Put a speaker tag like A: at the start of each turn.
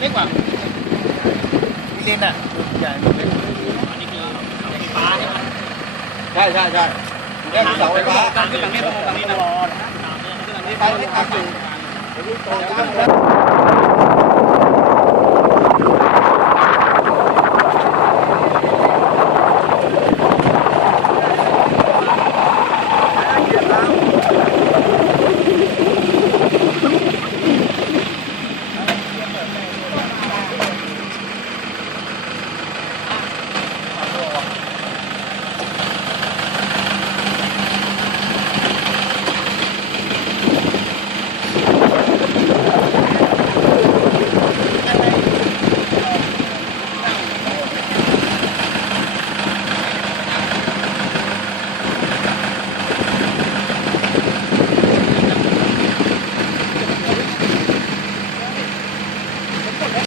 A: เล็กกว่า
B: มิลินอะใหญ่มิล็ก
A: อันนี้คือไฟฟ้าใช่ไหม
B: ใช่ใช่ใช่เนี่ยเสาไฟฟ้า
A: ขึ้นหลังนี้ต้องลงหลังนี้นะ
B: ไปที่ทางอยู่ปที่ตรงนี้